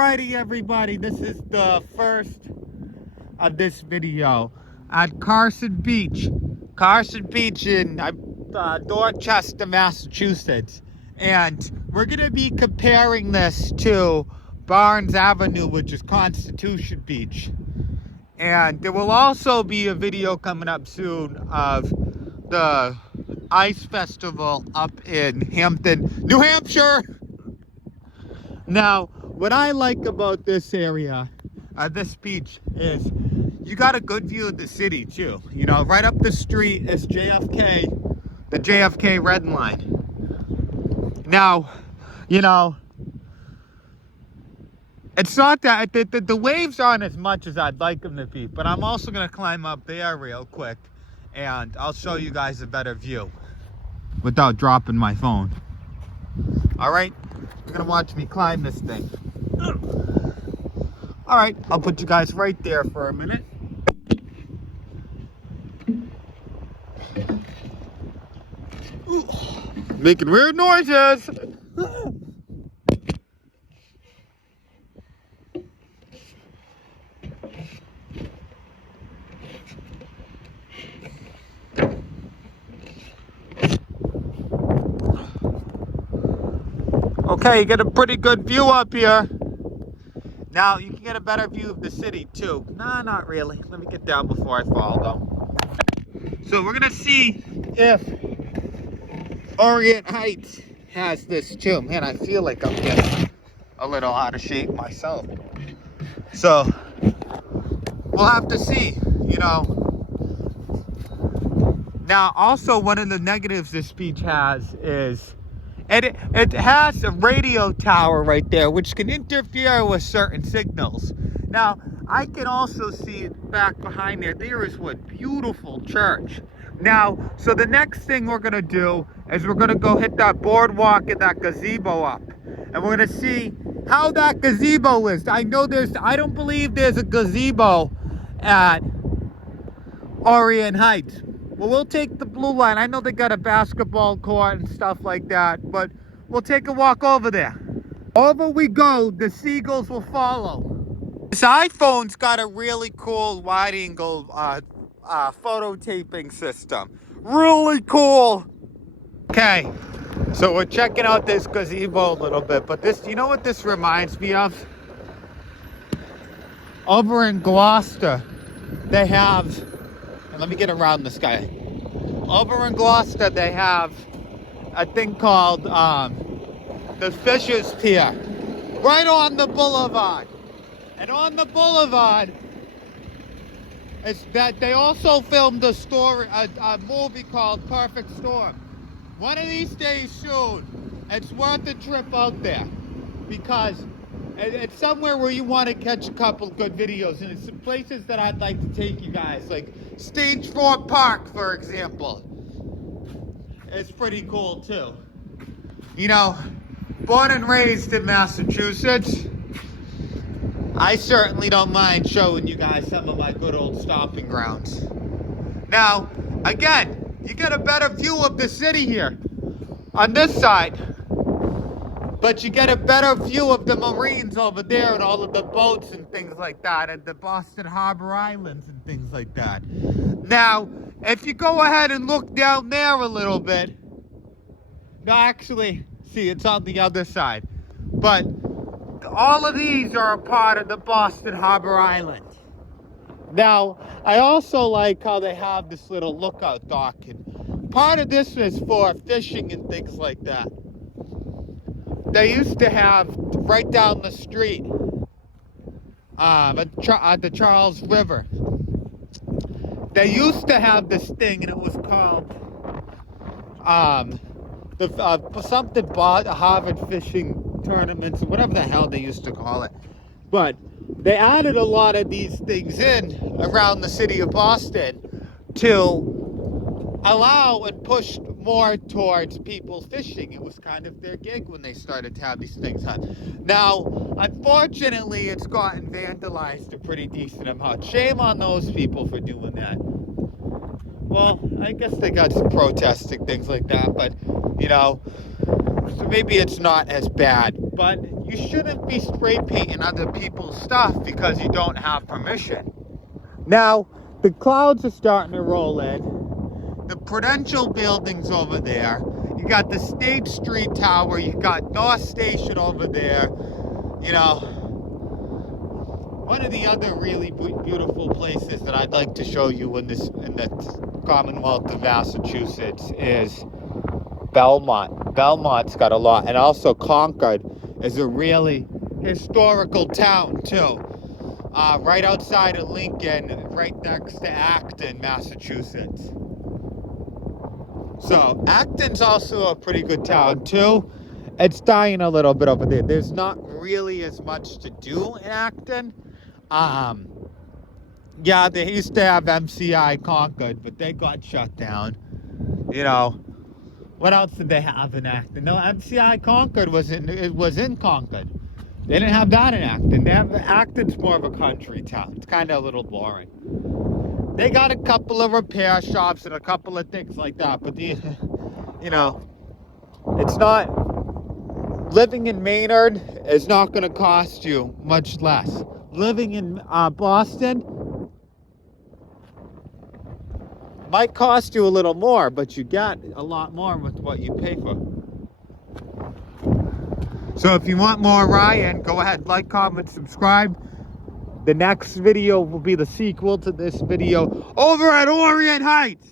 Alrighty everybody, this is the first of this video at Carson Beach in Dorchester, Massachusetts, and we're gonna be comparing this to Barnes Avenue, which is Constitution Beach. And there will also be a video coming up soon of the ice festival up in Hampton, New Hampshire. Now, what I like about this area, this beach, is you got a good view of the city too. You know, right up the street is JFK, the JFK Red Line. Now, you know, it's not that, the waves aren't as much as I'd like them to be, but I'm also going to climb up there real quick and I'll show you guys a better view without dropping my phone. All right, you're going to watch me climb this thing. All right, I'll put you guys right there for a minute. Ooh, making weird noises. Okay, you get a pretty good view up here. Now, you can get a better view of the city, too. Nah, not really. Let me get down before I fall, though. So, we're going to see if Orient Heights has this, too. Man, I feel like I'm getting a little out of shape myself. So, we'll have to see, you know. Now, also, one of the negatives this beach has is it has a radio tower right there, which can interfere with certain signals. Now, I can also see it back behind there. There is one beautiful church. Now, so the next thing we're going to do is we're going to go hit that boardwalk and that gazebo up. And we're going to see how that gazebo is. I don't believe there's a gazebo at Orient Heights. Well, we'll take the blue line. I know they got a basketball court and stuff like that, but we'll take a walk over there. Over we go, the seagulls will follow. This iPhone's got a really cool wide-angle photo taping system. Really cool. Okay, so we're checking out this gazebo a little bit, but this, you know what this reminds me of? Over in Gloucester, they have, let me get around this guy. Over in Gloucester, they have a thing called the Fisher's Pier, right on the boulevard. And on the boulevard, it's that they also filmed a movie called Perfect Storm. One of these days soon, it's worth a trip out there because it's somewhere where you want to catch a couple good videos, and it's some places that I'd like to take you guys, like Stage 4 Park, for example. It's pretty cool too. You know, born and raised in Massachusetts, I certainly don't mind showing you guys some of my good old stomping grounds. Now, again, you get a better view of the city here on this side. But you get a better view of the Marines over there and all of the boats and things like that, and the Boston Harbor Islands and things like that. Now, if you go ahead and look down there a little bit, no, actually, see, it's on the other side. But all of these are a part of the Boston Harbor Island. Now, I also like how they have this little lookout dock, and part of this is for fishing and things like that. They used to have, right down the street, at the Charles River, they used to have this thing, and it was called something Harvard Fishing Tournaments, or whatever the hell they used to call it. But they added a lot of these things in around the city of Boston to allow and push more towards people fishing. It was kind of their gig when they started to have these things on. Now, unfortunately, it's gotten vandalized a pretty decent amount. Shame on those people for doing that. Well, I guess they got some protesting, things like that, but, you know, so maybe it's not as bad. But you shouldn't be spray painting other people's stuff because you don't have permission. Now, the clouds are starting to roll in. The Prudential building's over there. You got the State Street Tower. You got North Station over there. You know, one of the other really beautiful places that I'd like to show you in the Commonwealth of Massachusetts is Belmont. Belmont's got a lot, and also Concord is a really historical town too. Right outside of Lincoln, right next to Acton, Massachusetts. So Acton's also a pretty good town too. It's dying a little bit over there. There's not really as much to do in Acton. Yeah, they used to have MCI Concord, but they got shut down. You know, what else did they have in Acton? No, MCI Concord was in Concord. They didn't have that in Acton. Acton's more of a country town. It's kind of a little boring. They got a couple of repair shops and a couple of things like that, but you know, it's not, living in Maynard is not going to cost you much less. Living in Boston might cost you a little more, but you get a lot more with what you pay for. So if you want more Ryan, go ahead, like, comment, subscribe. The next video will be the sequel to this video over at Orient Heights.